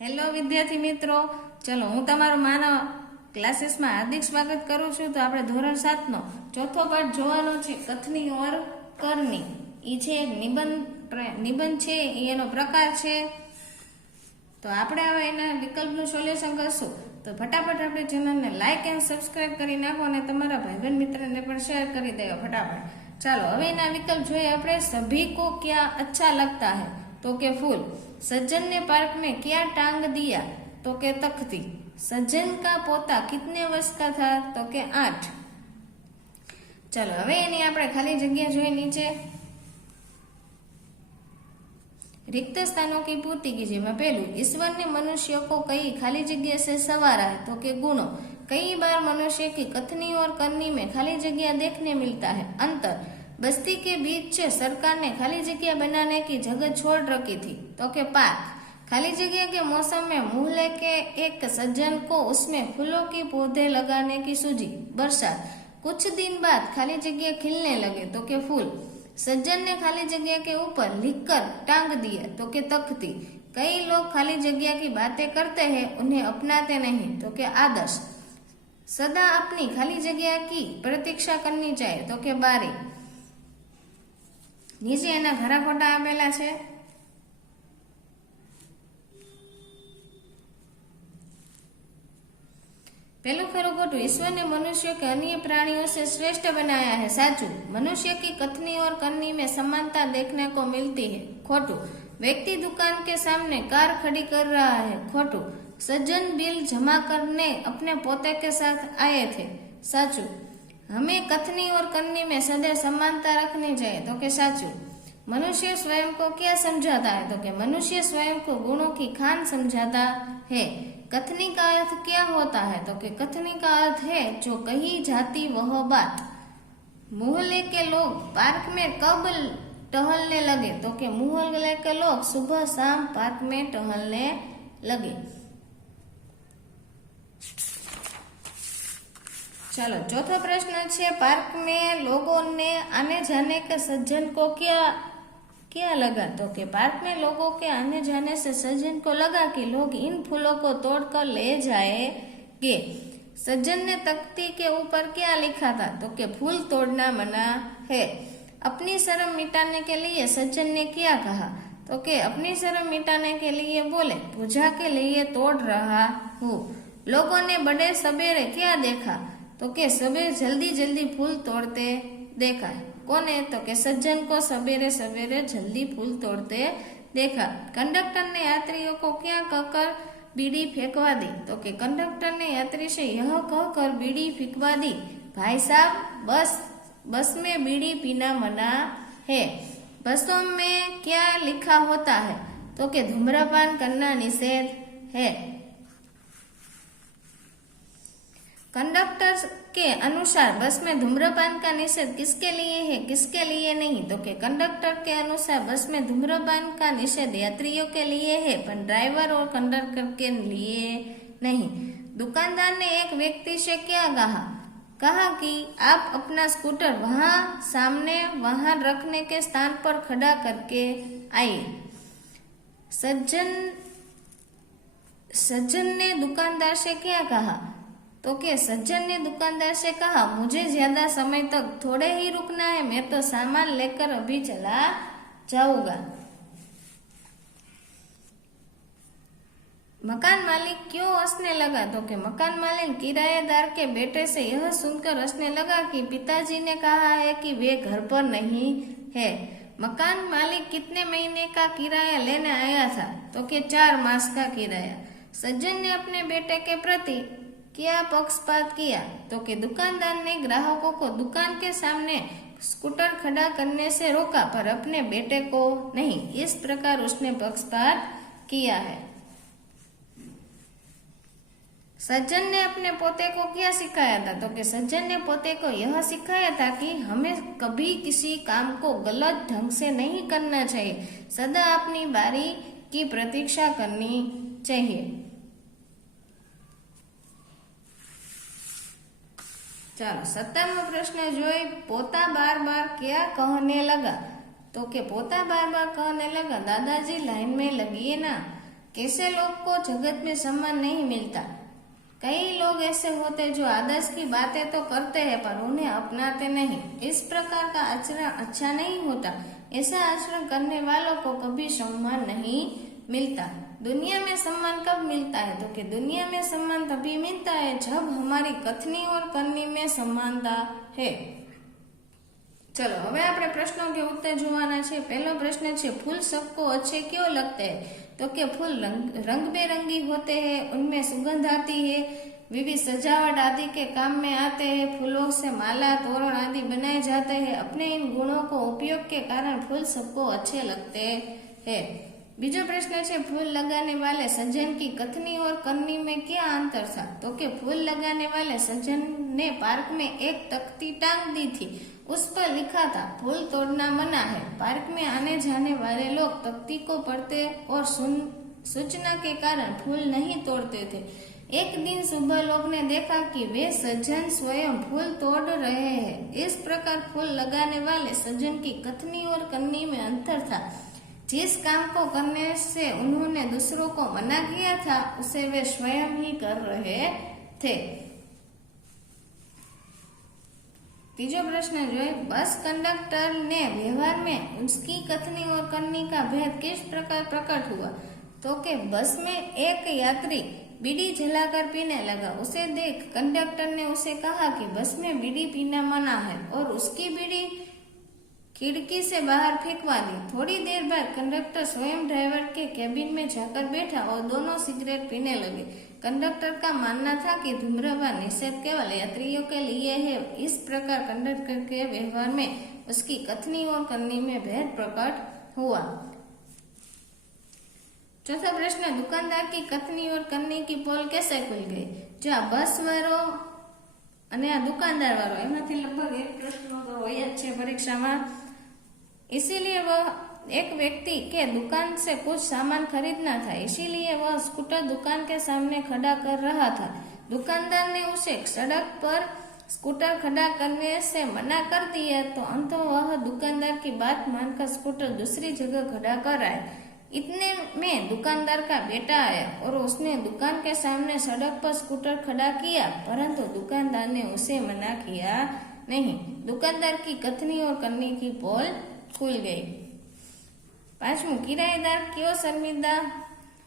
Hello વિદ્યાર્થી મિત્રો, ચલો હું તમારું માનવ ક્લાસીસમાં હાર્દિક સ્વાગત કરું છું। તો આપણે ધોરણ 7 નો ચોથો પાઠ જોવાનો છે, કથની ઓર કરની। એ છે એક નિબંધ છે, એનો પ્રકાર છે। તો આપણે હવે એના વિકલ્પનું સોલ્યુશન કરશું। તો ફટાફટ આપણે ચેનલને લાઈક એન્ડ સબસ્ક્રાઇબ કરી નાખો અને તમારા ભાઈબંધ મિત્રને પણ શેર કરી દેવો ફટાફટ। ચાલો હવે એના વિકલ્પ જોઈએ આપણે। सभी को क्या अच्छा लगता है? तो के फूल। सज्जन ने पार्क में क्या टांग दिया? तो के तख्ती। सज्जन का पोता कितने वर्ष का था? तो के 8। चलो હવે એની આપણે ખાલી જગ્યા જોઈએ नीचे। रिक्त स्थानों की पूर्ति कीजिए। मैं पहलू, ईश्वर ने मनुष्य को कई खाली जगह से संवारा है। तो के गुणों। कई बार मनुष्य की कथनी और करनी में खाली जगह देखने मिलता है। अंतर, बस्ती के बीच सरकार ने खाली जगह बनाने की जगह छोड़ रखी थी। तो के पार्क। खाली जगह के मौसम में मुहल्ले के एक सज्जन को उसमें फूलों के पौधे लगाने की सूझी। बरसात, कुछ दिन बाद खाली जगह खिलने लगे। तो के फूल। सज्जन ने खाली जगह के ऊपर लिखकर टांग दिया। तो के तख्ती। कई लोग खाली जगह की बातें करते हैं, उन्हें अपनाते नहीं। तो के आदर्श। सदा अपनी खाली जगह की प्रतीक्षा करनी चाहिए। तो के बारी। નીચે એના ખરા ખોટા આપેલા છે। पहलू खरू खोटू, ईश्वर ने मनुष्य के अन्य प्राणियों से श्रेष्ठ बनाया है। साचू, मनुष्य की कथनी और करनी में समानता देखने को मिलती है। खोटू, व्यक्ति दुकान के सामने कार खड़ी कर रहा है। खोटू, सज्जन बिल जमा करने अपने पोते के साथ आए थे। साचू, हमें कथनी और करनी में सदैव समानता रखनी चाहिए। तो के साचू। मनुष्य स्वयं को क्या समझाता है? तो के मनुष्य स्वयं को गुणों की खान समझाता है। कथनी का अर्थ क्या होता है? तो के कथनी का अर्थ है जो कही जाती वह बात। मुहल्ले के लोग पार्क में कब टहलने लगे? तो के मुहल्ले के लोग सुबह शाम पार्क में टहलने लगे। चलो चौथा प्रश्न है, पार्क में लोगों ने आने जाने के सज्जन को क्या लगा? तो के पार्क में लोगों के आने जाने से सज्जन को लगा कि लोग इन फूलों को तोड़कर ले जाएंगे। सज्जन ने तख्ती के ऊपर क्या लिखा था? तो के फूल तोड़ना मना है। अपनी शर्म मिटाने के लिए सज्जन ने क्या कहा? तो के अपनी शर्म मिटाने के लिए बोले, पूजा के लिए तोड़ रहा हूँ। लोगों ने बड़े सवेरे क्या देखा? तो के सवेरे जल्दी जल्दी फूल तोड़ते देखा। कोने? तो के सज्जन को सवेरे सवेरे जल्दी फूल तोड़ते देखा। कंडक्टर ने यात्रियों को क्या कहकर बीड़ी फेंकवा दी? तो के कंडक्टर ने यात्री से यह कहकर बीड़ी फेंकवा दी, भाई साहब बस में बीड़ी पीना मना है। बसों में क्या लिखा होता है? तो के धूम्रपान करना निषेध है। कंडक्टर के अनुसार बस में धूम्रपान का निषेध किसके लिए है, किसके लिए नहीं? तो के कंडक्टर के अनुसार बस में धूम्रपान का निषेध यात्रियों के लिए है, पर ड्राइवर और कंडक्टर के लिए नहीं। दुकानदार ने एक व्यक्ति से क्या कहा कि आप अपना स्कूटर वहां सामने वहां रखने के स्थान पर खड़ा करके आइए। सज्जन ने दुकानदार से क्या कहा? तो के सज्जन ने दुकानदार से कहा, मुझे ज्यादा समय तक थोड़े ही रुकना है, मैं तो सामान लेकर अभी चला जाऊंगा। मकान मालिक क्यों हंसने लगा? तो के मकान मालिक किराएदार के बेटे से यह सुनकर हंसने लगा कि पिताजी ने कहा है कि वे घर पर नहीं है। मकान मालिक कितने महीने का किराया लेने आया था? तो के 4 मास का किराया। सज्जन ने अपने बेटे के प्रति क्या पक्षपात किया? तो के दुकानदार ने ग्राहकों को दुकान के सामने स्कूटर खड़ा करने से रोका, पर अपने बेटे को नहीं। इस प्रकार उसने पक्षपात किया है। सज्जन ने अपने पोते को क्या सिखाया था? तो के सज्जन ने पोते को यह सिखाया था कि हमें कभी किसी काम को गलत ढंग से नहीं करना चाहिए, सदा अपनी बारी की प्रतीक्षा करनी चाहिए। चलो 17वां प्रश्न जोई, पोता बार बार क्या कहने लगा? तो के पोता बार बार कहने लगा, दादाजी लाइन में लगिए ना। कैसे लोग को जगत में सम्मान नहीं मिलता। कई लोग ऐसे होते जो आदर्श की बातें तो करते हैं पर उन्हें अपनाते नहीं। इस प्रकार का आचरण अच्छा नहीं होता। ऐसा आचरण करने वालों को कभी सम्मान नहीं मिलता। दुनिया में सम्मान कब मिलता है? तो कि दुनिया में सम्मान तभी मिलता है जब हमारी कथनी और करनी में समानता है। चलो હવે આપણે પ્રશ્નો के उत्तर જોવાના છે। पहलो प्रश्न है, फूल सबको अच्छे क्यों लगते हैं? तो कि फूल रंग बेरंगी होते हैं, उनमें सुगंध आती है, विविध सजावट आदि के काम में आते हैं, फूलों से माला तोरण आदि बनाए जाते हैं। अपने इन गुणों को उपयोग के कारण फूल सबको अच्छे लगते हैं। बीजो प्रश्न है, फूल लगाने वाले सज्जन की कथनी और करनी में क्या अंतर था? तो कि फूल लगाने वाले सज्जन ने पार्क में एक तख्ती टांग दी थी, उस पर लिखा था फूल तोड़ना मना है। पार्क में आने जाने वाले लोग तख्ती को पढ़ते और सूचना के कारण फूल नहीं तोड़ते थे। एक दिन सुबह लोग ने देखा कि वे सज्जन स्वयं फूल तोड़ रहे हैं। इस प्रकार फूल लगाने वाले सज्जन की कथनी और करनी में अंतर था। जिस काम को करने से उन्होंने दूसरों को मना किया था उसे वे स्वयं ही कर रहे थे। तीजो प्रश्न जो है, बस कंडक्टर ने व्यवहार में उसकी कथनी और करनी का भेद किस प्रकार प्रकट हुआ? तो कि बस में एक यात्री बीड़ी जलाकर पीने लगा। उसे देख कंडक्टर ने उसे कहा कि बस में बीड़ी पीना मना है और उसकी बीड़ी खिड़की से बाहर फेंकवा दी। थोड़ी देर बाद कंडक्टर स्वयं ड्राइवर के केबिन में जाकर बैठा और दोनों सिगरेट पीने लगे। कंडक्टर का मानना था कि धूम्रपान निषेध केवल यात्रियों के लिए है। इस प्रकार कंडक्टर के व्यवहार में उसकी कथनी और करनी में भेद प्रकट हुआ। चौथा प्रश्न, दुकानदार की कथनी और करनी की पोल कैसे खुल गई? जो बस वालों અને આ दुकानदार वालों એમાંથી લગભગ એક પ્રશ્ન તો હોય જ છે પરીક્ષામાં। इसीलिए वह एक व्यक्ति के दुकान से कुछ सामान खरीदना था, इसीलिए वह स्कूटर दुकान के सामने खड़ा कर रहा था। दुकानदार ने उसे सड़क पर स्कूटर खड़ा करने से मना कर दिया तो अंत वह दुकानदार की बात मानकर स्कूटर दूसरी जगह खड़ा कर आया। इतने में दुकानदार का बेटा आया और उसने दुकान के सामने सड़क पर स्कूटर खड़ा किया, परंतु दुकानदार ने उसे मना किया नहीं। दुकानदार की कथनी और करनी की पोल खुल गई। पांचवू, किराएदार क्यों शर्मिंदा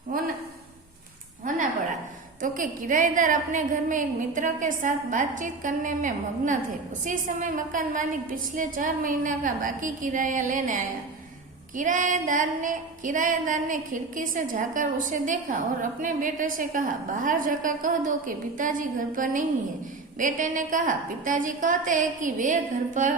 होना पड़ा? तो कि किराएदार अपने घर में एक मित्र के साथ बातचीत करने में मग्न थे। उसी समय मकान मालिक पिछले 4 महीना का बाकी किराया लेने आया। किराएदार ने खिड़की से जाकर उसे देखा और अपने बेटे से कहा, बाहर जाकर कह दो कि पिताजी घर पर नहीं है। बेटे ने कहा, पिताजी कहते हैं कि वे घर पर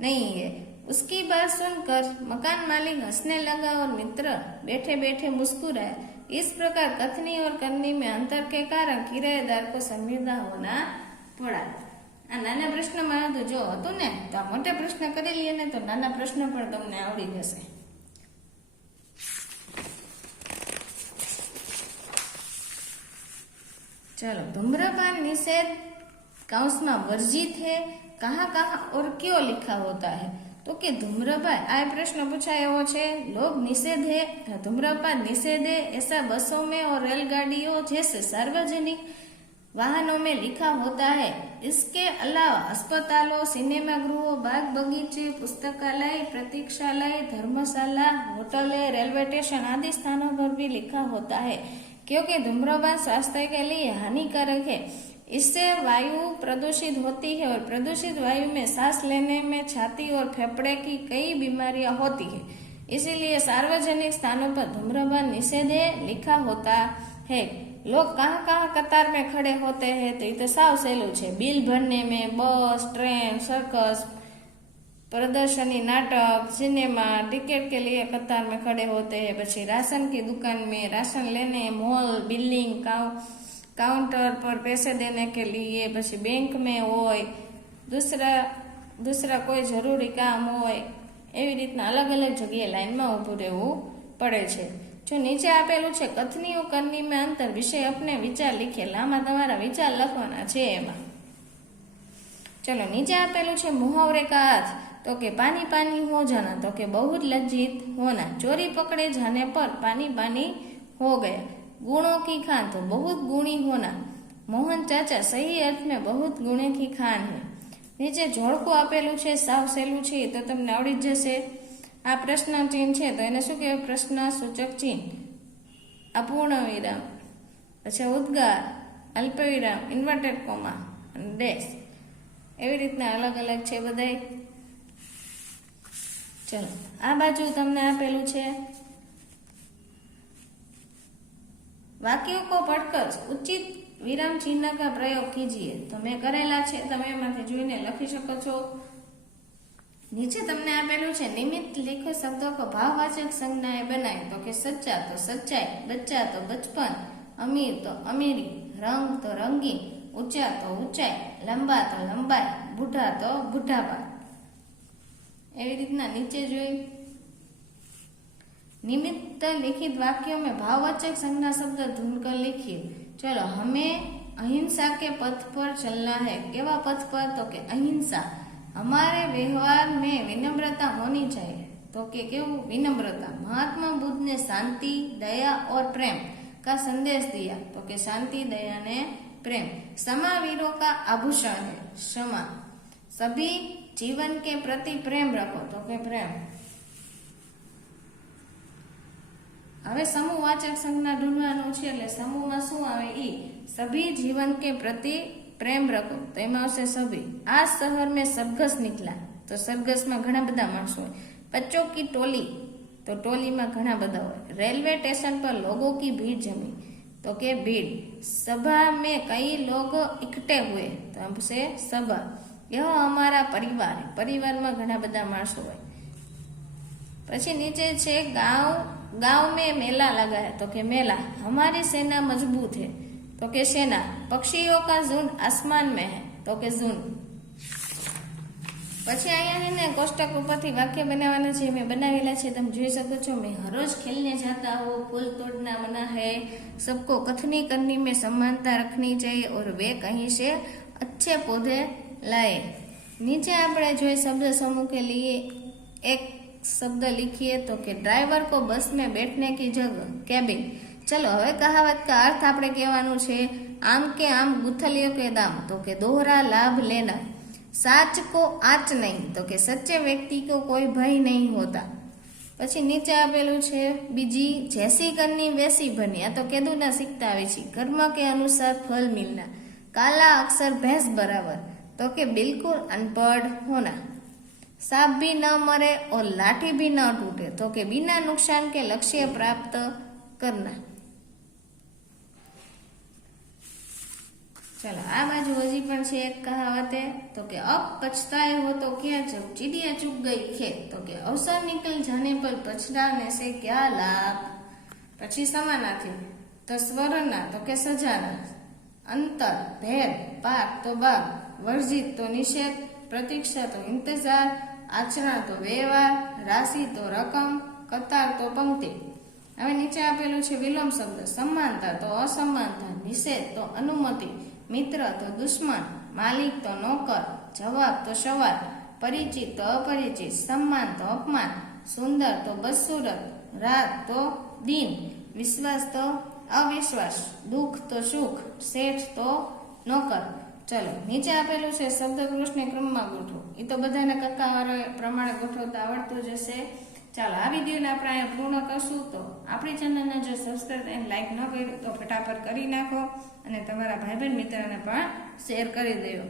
नहीं है। उसकी बात सुनकर मकान मालिक हंसने लगा और मित्र बैठे बैठे मुस्कुराया। इस प्रकार कथनी और करनी में अंतर के कारण किराएदार को शर्मिंदा होना पड़ा। आ नाना प्रश्न में तो जो हतुं ने तो आ मोटा प्रश्न करी लीए ने तो नाना प्रश्न पण तमने आवडी जशे। चलो, धूम्रपान निषेध काउंस में वर्जित है, कहाँ कहाँ और क्यों लिखा होता है? तो कि धूम्रपान, आ प्रश्न पूछायो छे, लोग निषेध है, धूम्रपान निषेध है ऐसा बसों में और रेलगाड़ियों जैसे सार्वजनिक वाहनों में लिखा होता है। इसके अलावा अस्पतालों, सिनेमा गृहों, बाग बगीचे, पुस्तकालय, प्रतीक्षालय, धर्मशाला, होटलें, रेलवे स्टेशन आदि स्थानों पर भी लिखा होता है, क्योंकि धूम्रपान स्वास्थ्य के लिए हानिकारक है। इससे वायु प्रदूषित होती है और प्रदूषित वायु में सांस लेने में छाती और फेफड़े की कई बीमारियां होती है। इसीलिए सार्वजनिक स्थानों पर धूम्रपान निषेध लिखा होता है। लोग कहाँ कहाँ कतार में खड़े होते हैं? तो ये तो साव सहेलू है। बिल भरने में, बस, ट्रेन, सर्कस, प्रदर्शनी, नाटक, सिनेमा, टिकट के लिए कतार में खड़े होते हैं। पछी राशन की दुकान में राशन लेने, मॉल, बिल्डिंग, काउंटर पर पैसे देने के लिए, पछी बैंक में होय, दूसरा कोई जरूरी काम होय, एवी रीतना अलग अलग जगह लाइन में उभું રહેવું પડે છે। जो नीचे आपेलू है कथनी और करनी में अंतर विषय अपने विचार लिखिए। लामा तमारा विचार लखवाना छे एमां। चलो, नीचे आपेलू है मुहावरे का अर्थ। तो के पानी पानी हो जाना, तो के बहुत लज्जित होना, चोरी पकड़े जाने पर पानी पानी हो गया। गुणों की खान तो बहुत गुणी होना। मोहन चाचा सही अर्थ में बहुत गुणे की खान है। નીચે જોડકું આપેલું છે, સાવ સહેલું છે, તો તમને આવડી જ જશે। આ પ્રશ્ન ચિહ્ન છે તો એને શું કહેવાય? પ્રશ્ન સૂચક ચિહ્ન। અપૂર્ણ વિરામ, પછી ઉદ્ગાર, અલ્પવિરામ, ઇન્વર્ટેડ કોમા અને ડેશ, એવી રીતના અલગ અલગ છે બધાય। ચલો આ બાજુ તમને આપેલું છે वाक्यों को पढ़कर उचित विराम चिन्ह का प्रयोग कीजिए। तो मैं करेला छे, તમે એમાંથી જોઈને લખી શકો છો। નીચે તમને આપેલું છે નિમિત્ત लिखो शब्दों को भाववाचक संज्ञाएं बनाए। तो કે सच्चा तो सच्चाई, बच्चा तो बचपन, अमीर तो अमीरी, रंग तो रंगीन, ऊंचा तो ऊंचाई, लंबा तो लंबाई, बूढ़ा तो बूढ़ापा। એવી રીતના નીચે જોઈ निमित्त लिखित वाक्यों में भाववाचक संज्ञा शब्द ढूंढकर लिखिए। चलो हमें अहिंसा के पथ पर चलना है। केवा पथ पर? तो के अहिंसा। हमारे व्यवहार में विनम्रता होनी चाहिए। तो के केवू? विनम्रता। महात्मा बुद्ध ने शांति, दया और प्रेम का संदेश दिया। तो के शांति, दया ने प्रेम। क्षमा वीरों का आभूषण है। क्षमा। सभी जीवन के प्रति प्रेम रखो। तो के प्रेम। હવે સમૂહવાચક સંજ્ઞા ઢૂંઢવાનું છે એટલે સમૂહમાં શું આવે? ઈ सभी जीवन के प्रति प्रेम रखो। तो એમાં આવશે સભી। આ શહેર में સરઘસ निकला। तो સરઘસમાં ઘણા બધા માણસો હોય। बच्चों की टोली। तो टोलीમાં ઘણા બધા હોય। रेलवे स्टेशन पर लोगों की भीड़ जमी। तो के भीड़। सभा में कई लोग इकट्ठे हुए। तो આવશે सभा। यह हमारा परिवार है। परिवाરમાં ઘણા બધા માણસો હોય। પછી નીચે છે गांव में मेला लगा है। तो के मेला। हमारी सेना मजबूत है। तो के सेना। पक्षियों का झुंड आसमान में है। तो के झुंड। પછી અહીંયા है ने कोष्टक ઉપરથી વાક્ય બનાવવાના છે, મેં બનાવેલા છે, તમે જોઈ શકો છો। मैं हर रोज खेलने जाता हूँ, फूल तोड़ना मना है, सबको कथनी करनी में समानता रखनी चाहिए और वे कहीं से अच्छे पौधे लाए। नीचे આપણે જોઈએ शब्द समूह के लिए एक शब्द लिखिए। तो कि ड्राइवर को बस में बैठने की जगह केबिन। चलो હવે कहावत का अर्थ આપણે કહેવાનું છે। आम के आम गुथलियों के दाम। तो कि दोहरा लाभ लेना। साच को आच नहीं। तो कि सच्चे व्यक्ति को कोई भय नहीं होता। પછી નીચે આપેલું છે બીજી जैसी करनी वैसी बनी। आ तो કેદુના શીખતા આવે છે। कर्म के अनुसार फल मिलना। काला अक्षर भैंस बराबर। तो कि बिल्कुल अनपढ़ होना। सांप भी न मरे और लाठी भी न टूटे। तो कि बिना नुकसान के लक्ष्य प्राप्त करना। चलो आ बाजू हजी पण छे एक कहावत है। तो कि अब पछताए हो तो क्या जब चिड़िया चुग गई खेत। तो कि अवसर निकल जाने पर पछताने से क्या लाभ। પછી સમાનાર્થી। तो स्वरना। तो कि सजाना। अंतर, भेद, पाक तो बाग, वर्जित तो निषेध, प्रतीक्षा तो इंतजार, आचरण तो व्यवहार, राशि तो रकम, कतार तो पंक्ति। હવે નીચે આપેલું છે વિલોમ શબ્દ। સમાનતા તો અસમાનતા, નિષેધ તો અનુમતિ, મિત્ર તો દુશ્મન, માલિક તો નોકર, જવાબ તો સવાલ, પરિચિત તો અપરિચિત, सम्मान तो अपमान, सुंदर तो बदसूरत, रात तो दिन, विश्वास तो अविश्वास, दुख तो सुख, सेठ तो नौकर। चलो નીચે આપેલું છે શબ્દકોશને ક્રમમાં ગોઠવો। એ તો બધાને કક્કાવાળા પ્રમાણે ગોઠવતા આવડતું જ હશે। ચાલો આ વિડીયોને આપણે અહીંયા પૂર્ણ કરશું। તો આપણી ચેનલને જો સબસ્ક્રાઇબ અને લાઈક ન કર્યું તો ફટાફટ કરી નાખો અને તમારા ભાઈ બહેન મિત્રોને પણ શેર કરી દેજો।